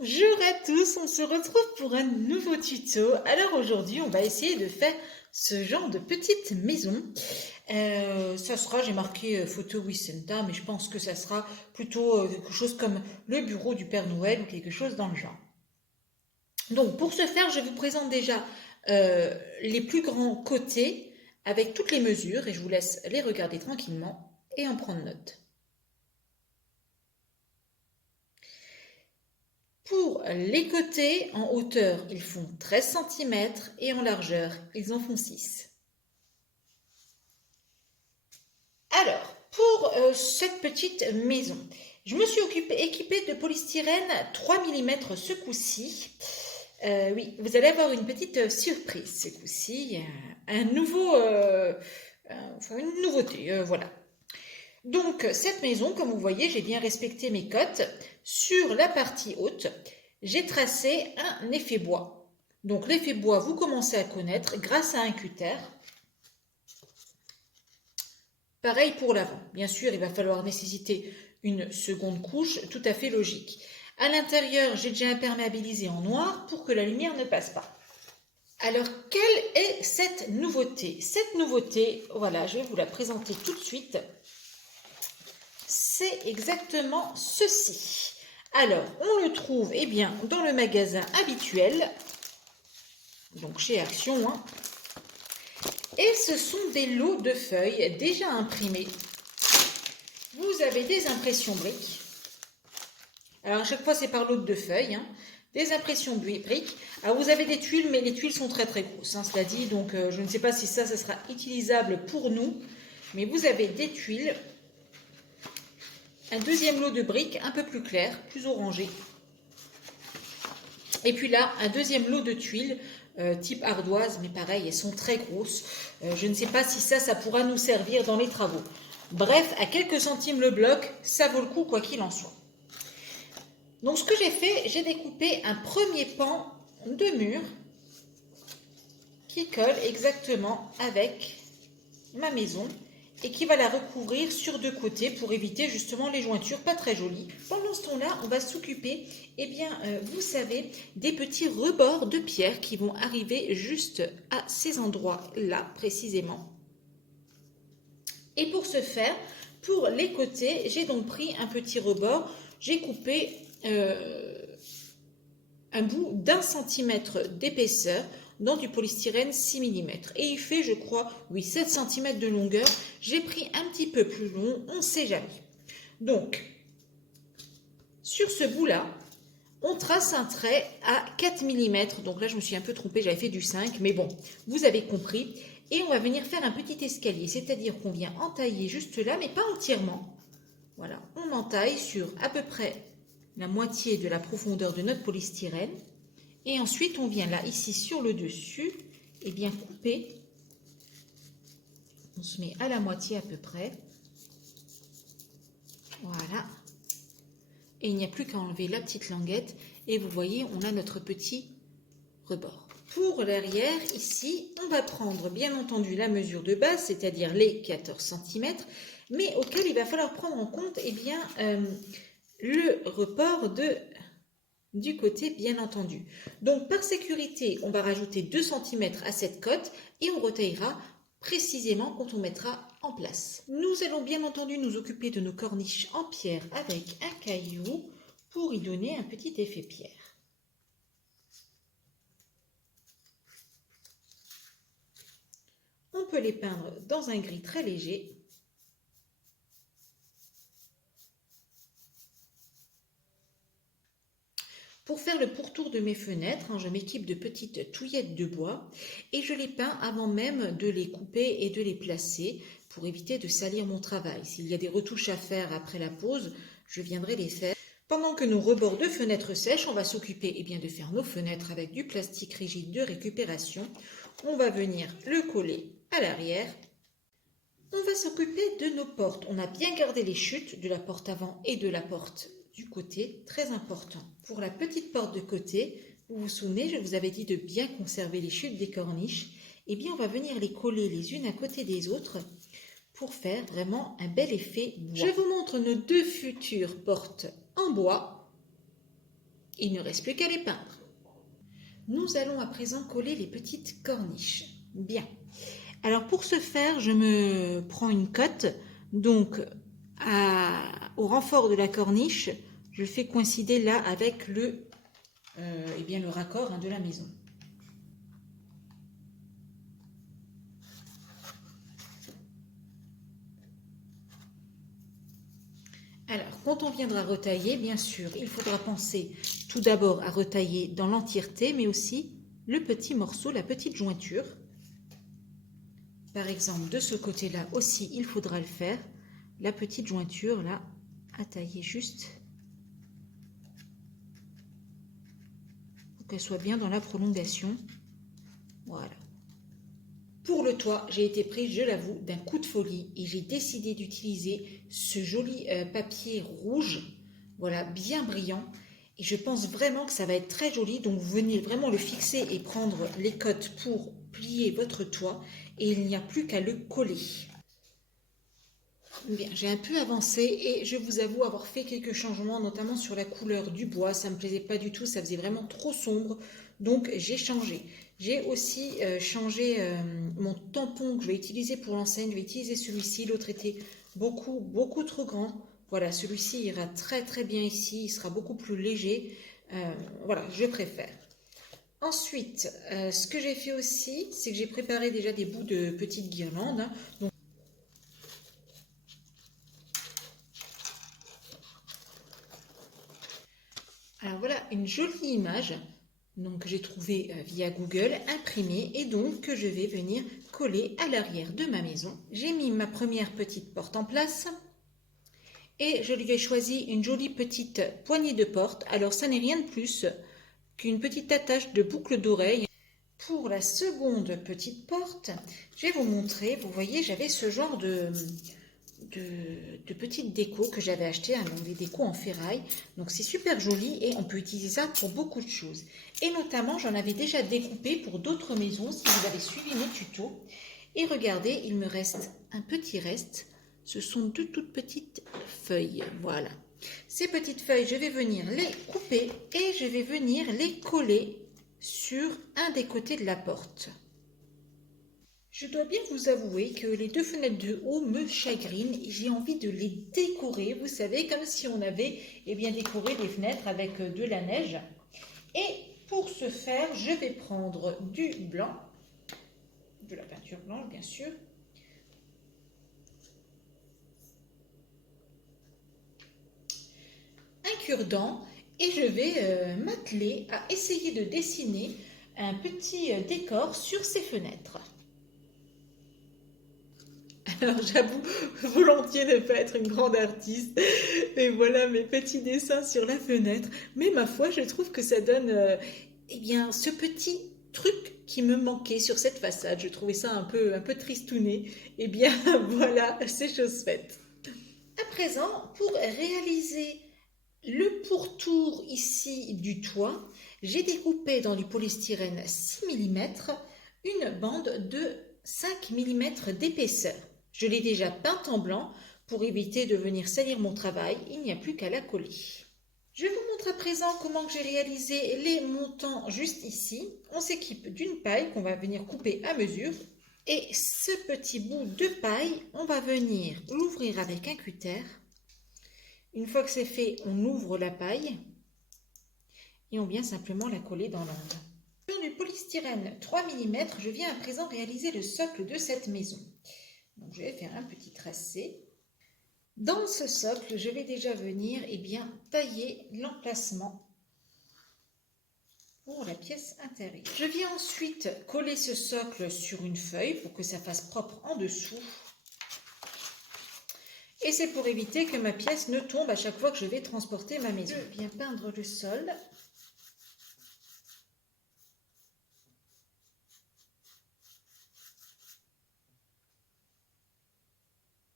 Bonjour à tous, on se retrouve pour un nouveau tuto. Alors aujourd'hui, on va essayer de faire ce genre de petite maison. Ça sera, j'ai marqué photo Wissenta, mais je pense que ça sera plutôt quelque chose comme le bureau du Père Noël ou quelque chose dans le genre. Donc pour ce faire, je vous présente déjà les plus grands côtés avec toutes les mesures et je vous laisse les regarder tranquillement et en prendre note. Pour les côtés, en hauteur, ils font 13 cm et en largeur, ils en font 6. Alors, pour cette petite maison, je me suis équipée de polystyrène 3 mm ce coup-ci. Oui, vous allez avoir une petite surprise ce coup-ci, un nouveau, une nouveauté, voilà. Donc, cette maison, comme vous voyez, j'ai bien respecté mes cotes. Sur la partie haute, j'ai tracé un effet bois. Donc, l'effet bois, vous commencez à connaître grâce à un cutter. Pareil pour l'avant. Bien sûr, il va falloir nécessiter une seconde couche, tout à fait logique. À l'intérieur, j'ai déjà imperméabilisé en noir pour que la lumière ne passe pas. Alors, quelle est cette nouveauté? Cette nouveauté, voilà, je vais vous la présenter tout de suite. C'est exactement ceci. Alors, on le trouve bien, dans le magasin habituel, donc chez Action. Et ce sont des lots de feuilles déjà imprimées. Vous avez des impressions briques. Alors, à chaque fois, c'est par lot de feuilles. Des impressions briques. Alors, vous avez des tuiles, mais les tuiles sont très très grosses, cela dit. Donc, je ne sais pas si ça sera utilisable pour nous. Mais vous avez des tuiles. Un deuxième lot de briques un peu plus clair, plus orangé. Et puis là, un deuxième lot de tuiles type ardoise, mais pareil, elles sont très grosses. Je ne sais pas si ça pourra nous servir dans les travaux. Bref, à quelques centimes le bloc, ça vaut le coup quoi qu'il en soit. Donc ce que j'ai fait, j'ai découpé un premier pan de mur qui colle exactement avec ma maison et qui va la recouvrir sur deux côtés pour éviter justement les jointures pas très jolies. Pendant ce temps-là, on va s'occuper, vous savez, des petits rebords de pierre qui vont arriver juste à ces endroits-là précisément. Et pour ce faire, pour les côtés, j'ai donc pris un petit rebord, j'ai coupé un bout d'1 centimètre d'épaisseur dans du polystyrène 6 mm. Et il fait, je crois, 7 cm de longueur. J'ai pris un petit peu plus long, on ne sait jamais. Donc, sur ce bout-là, on trace un trait à 4 mm. Donc là, je me suis un peu trompée, j'avais fait du 5, mais bon, vous avez compris. Et on va venir faire un petit escalier, c'est-à-dire qu'on vient entailler juste là, mais pas entièrement. Voilà, on entaille sur à peu près la moitié de la profondeur de notre polystyrène. Et ensuite, on vient là, ici, sur le dessus, couper. On se met à la moitié à peu près. Voilà. Et il n'y a plus qu'à enlever la petite languette. Et vous voyez, on a notre petit rebord. Pour l'arrière, ici, on va prendre, bien entendu, la mesure de base, c'est-à-dire les 14 cm, mais auquel il va falloir prendre en compte, le report du côté, bien entendu. Donc, par sécurité, on va rajouter 2 cm à cette cote et on retaillera précisément quand on mettra en place. Nous allons bien entendu nous occuper de nos corniches en pierre avec un caillou pour y donner un petit effet pierre. On peut les peindre dans un gris très léger. Pour faire le pourtour de mes fenêtres, je m'équipe de petites touillettes de bois et je les peins avant même de les couper et de les placer pour éviter de salir mon travail. S'il y a des retouches à faire après la pause, je viendrai les faire. Pendant que nos rebords de fenêtres sèchent, on va s'occuper de faire nos fenêtres avec du plastique rigide de récupération. On va venir le coller à l'arrière. On va s'occuper de nos portes. On a bien gardé les chutes de la porte avant et de la porte du côté, très important. Pour la petite porte de côté, vous vous souvenez, je vous avais dit de bien conserver les chutes des corniches. On va venir les coller les unes à côté des autres pour faire vraiment un bel effet bois. Je vous montre nos deux futures portes en bois. il ne reste plus qu'à les peindre. Nous allons à présent coller les petites corniches. Bien. Alors pour ce faire, je me prends une cotte, donc au renfort de la corniche, je fais coïncider là avec le raccord de la maison. Alors, quand on viendra retailler, bien sûr, il faudra penser tout d'abord à retailler dans l'entièreté, mais aussi le petit morceau, la petite jointure. Par exemple, de ce côté-là aussi, il faudra le faire. La petite jointure, là, à tailler juste pour qu'elle soit bien dans la prolongation. Voilà. Pour le toit, j'ai été prise, je l'avoue, d'un coup de folie et j'ai décidé d'utiliser ce joli papier rouge, voilà, bien brillant. Et je pense vraiment que ça va être très joli, donc vous venez vraiment le fixer et prendre les cottes pour plier votre toit et il n'y a plus qu'à le coller. Bien, j'ai un peu avancé et je vous avoue avoir fait quelques changements, notamment sur la couleur du bois. Ça ne me plaisait pas du tout, ça faisait vraiment trop sombre, donc j'ai changé. J'ai aussi changé mon tampon que je vais utiliser pour l'enseigne. Je vais utiliser celui-ci, l'autre était beaucoup trop grand. Voilà, celui-ci ira très bien ici, il sera beaucoup plus léger. Voilà, je préfère. Ensuite, ce que j'ai fait aussi, c'est que j'ai préparé déjà des bouts de petites guirlandes. Donc, alors voilà une jolie image que j'ai trouvée via Google, imprimée et donc que je vais venir coller à l'arrière de ma maison. J'ai mis ma première petite porte en place et je lui ai choisi une jolie petite poignée de porte. Alors ça n'est rien de plus qu'une petite attache de boucle d'oreille. Pour la seconde petite porte, je vais vous montrer, vous voyez j'avais ce genre de petites décos que j'avais acheté, donc des décos en ferraille. Donc c'est super joli et on peut utiliser ça pour beaucoup de choses. Et notamment, j'en avais déjà découpé pour d'autres maisons si vous avez suivi mes tutos. Et regardez, il me reste un petit reste. Ce sont deux toutes petites feuilles. Voilà. Ces petites feuilles, je vais venir les couper et je vais venir les coller sur un des côtés de la porte. Je dois bien vous avouer que les deux fenêtres de haut me chagrinent et j'ai envie de les décorer, vous savez, comme si on avait décoré les fenêtres avec de la neige. Et pour ce faire, je vais prendre du blanc, de la peinture blanche bien sûr, un cure-dent et je vais m'atteler à essayer de dessiner un petit décor sur ces fenêtres. Alors j'avoue volontiers ne pas être une grande artiste et voilà mes petits dessins sur la fenêtre, mais ma foi je trouve que ça donne ce petit truc qui me manquait sur cette façade. Je trouvais ça un peu tristouné. Et bien voilà, c'est chose faite. À présent, pour réaliser le pourtour ici du toit, j'ai découpé dans du polystyrène 6 mm une bande de 5 mm d'épaisseur. Je l'ai déjà peinte en blanc pour éviter de venir salir mon travail, il n'y a plus qu'à la coller. Je vous montre à présent comment j'ai réalisé les montants juste ici. On s'équipe d'une paille qu'on va venir couper à mesure. Et ce petit bout de paille, on va venir l'ouvrir avec un cutter. Une fois que c'est fait, on ouvre la paille et on vient simplement la coller dans l'angle. Sur du polystyrène 3 mm, je viens à présent réaliser le socle de cette maison. Donc je vais faire un petit tracé. Dans ce socle, je vais déjà venir tailler l'emplacement pour la pièce intérieure. Je viens ensuite coller ce socle sur une feuille pour que ça fasse propre en dessous. Et c'est pour éviter que ma pièce ne tombe à chaque fois que je vais transporter ma maison. Je viens peindre le sol.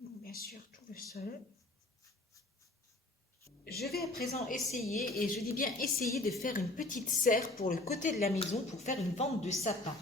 Bien sûr, tout le sol. Je vais à présent essayer, et je dis bien essayer, de faire une petite serre pour le côté de la maison pour faire une vente de sapin.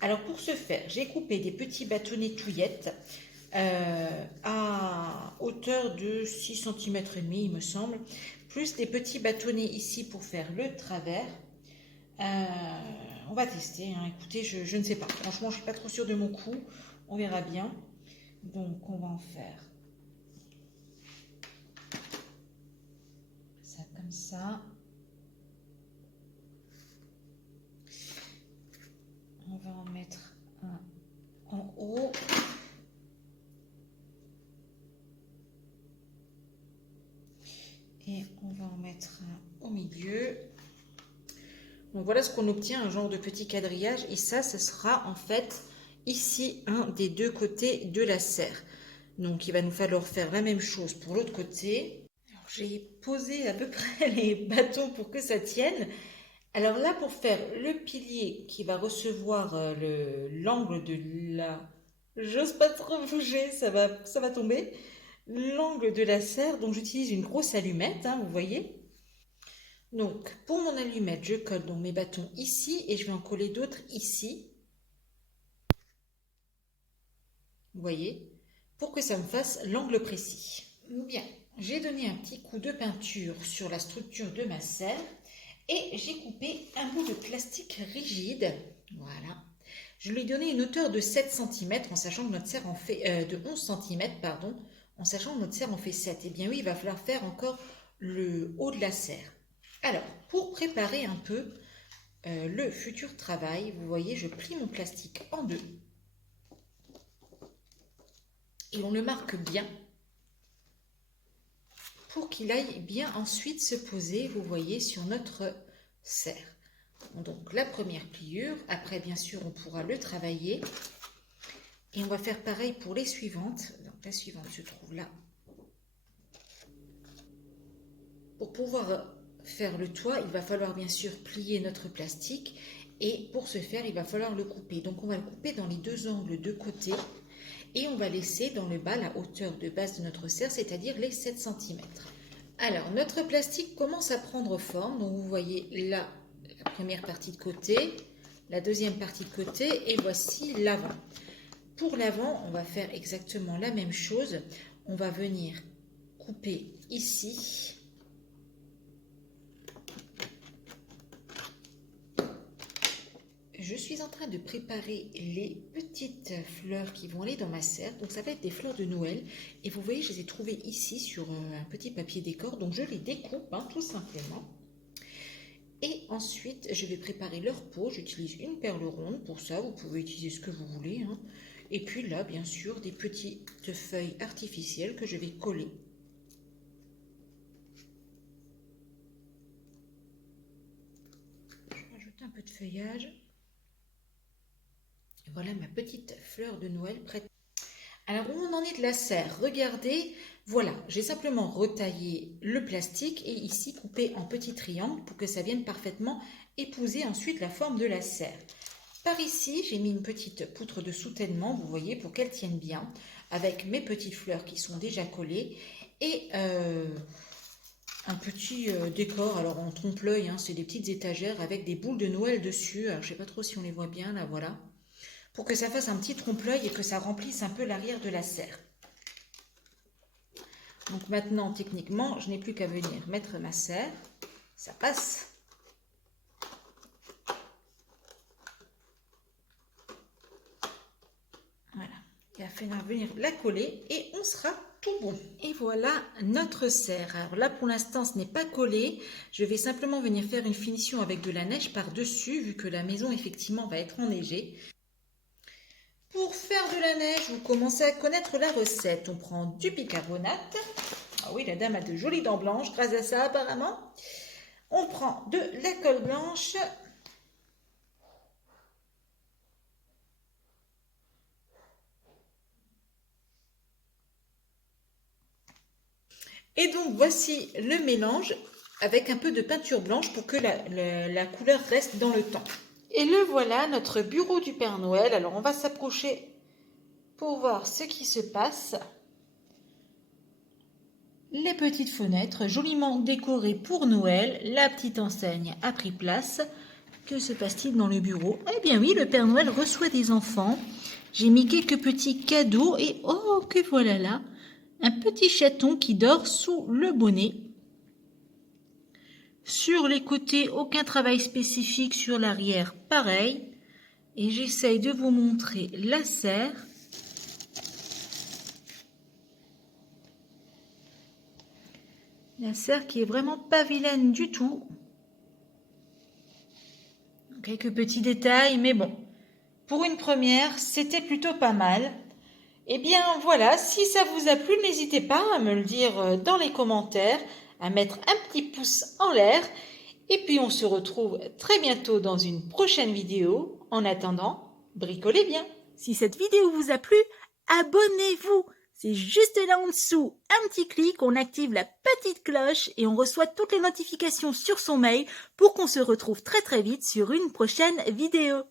Alors pour ce faire, j'ai coupé des petits bâtonnets touillettes à hauteur de 6 cm et demi, il me semble, plus des petits bâtonnets ici pour faire le travers. On va tester, hein. Écoutez, je ne sais pas. Franchement, je ne suis pas trop sûre de mon coup. On verra bien. Donc, on va en faire ça comme ça. On va en mettre un en haut. Et on va en mettre un au milieu. Donc voilà ce qu'on obtient, un genre de petit quadrillage. Et ça, ce sera en fait ici un des deux côtés de la serre. Donc il va nous falloir faire la même chose pour l'autre côté. J'ai posé à peu près les bâtons pour que ça tienne. Alors là, pour faire le pilier qui va recevoir l'angle de la... J'ose pas trop bouger, ça va tomber. L'angle de la serre, donc j'utilise une grosse allumette, hein, vous voyez. Donc, pour mon allumette, je colle donc mes bâtons ici et je vais en coller d'autres ici. Vous voyez, pour que ça me fasse l'angle précis. Bien, j'ai donné un petit coup de peinture sur la structure de ma serre et j'ai coupé un bout de plastique rigide. Voilà. Je lui ai donné une hauteur de 7 cm en sachant que notre serre en fait de 11 cm, pardon, en sachant que notre serre en fait 7. Eh bien oui, il va falloir faire encore le haut de la serre. Alors, pour préparer un peu le futur travail, vous voyez, je plie mon plastique en deux et on le marque bien pour qu'il aille bien ensuite se poser, vous voyez, sur notre serre. Donc la première pliure, après bien sûr on pourra le travailler et on va faire pareil pour les suivantes. Donc la suivante se trouve là. Pour pouvoir faire le toit, il va falloir bien sûr plier notre plastique et pour ce faire il va falloir le couper. Donc on va le couper dans les deux angles de côté et on va laisser dans le bas la hauteur de base de notre serre, c'est-à-dire les 7 cm. Alors notre plastique commence à prendre forme, donc vous voyez là la première partie de côté, la deuxième partie de côté et voici l'avant. Pour l'avant, on va faire exactement la même chose. On va venir couper ici. Je suis en train de préparer les petites fleurs qui vont aller dans ma serre. Donc ça va être des fleurs de Noël. Et vous voyez, je les ai trouvées ici sur un petit papier décor. Donc je les découpe, hein, tout simplement. Et ensuite, je vais préparer leur peau. J'utilise une perle ronde pour ça. Vous pouvez utiliser ce que vous voulez, hein. Et puis là, bien sûr, des petites feuilles artificielles que je vais coller. Je vais ajouter un peu de feuillage. Et voilà ma petite fleur de Noël prête. Alors, où on en est de la serre? Regardez, voilà, j'ai simplement retaillé le plastique et ici coupé en petits triangles pour que ça vienne parfaitement épouser ensuite la forme de la serre. Par ici, j'ai mis une petite poutre de soutènement, vous voyez, pour qu'elle tienne bien, avec mes petites fleurs qui sont déjà collées et un petit décor, alors en trompe-l'œil, hein, c'est des petites étagères avec des boules de Noël dessus. Alors, je ne sais pas trop si on les voit bien, là, voilà. Pour que ça fasse un petit trompe-l'œil et que ça remplisse un peu l'arrière de la serre. Donc maintenant, techniquement, je n'ai plus qu'à venir mettre ma serre. Ça passe. Voilà. Il va falloir venir la coller et on sera tout bon. Et voilà notre serre. Alors là, pour l'instant, ce n'est pas collé. Je vais simplement venir faire une finition avec de la neige par-dessus, vu que la maison, effectivement, va être enneigée. Pour faire de la neige, vous commencez à connaître la recette. On prend du bicarbonate. Ah oui, la dame a de jolies dents blanches grâce à ça apparemment. On prend de la colle blanche. Et donc voici le mélange avec un peu de peinture blanche pour que la couleur reste dans le temps. Et le voilà, notre bureau du Père Noël. Alors on va s'approcher pour voir ce qui se passe. Les petites fenêtres joliment décorées pour Noël. La petite enseigne a pris place. Que se passe-t-il dans le bureau? Eh bien oui, le Père Noël reçoit des enfants. J'ai mis quelques petits cadeaux et oh, que voilà là, un petit chaton qui dort sous le bonnet. Sur les côtés, aucun travail spécifique. Sur l'arrière, pareil. Et j'essaye de vous montrer la serre. La serre qui est vraiment pas vilaine du tout. Quelques petits détails, mais bon. Pour une première, c'était plutôt pas mal. Eh bien voilà, si ça vous a plu, n'hésitez pas à me le dire dans les commentaires, à mettre un petit pouce en l'air. Et puis on se retrouve très bientôt dans une prochaine vidéo. En attendant, bricolez bien. Si cette vidéo vous a plu, abonnez-vous. C'est juste là en dessous, un petit clic, on active la petite cloche et on reçoit toutes les notifications sur son mail pour qu'on se retrouve très très vite sur une prochaine vidéo.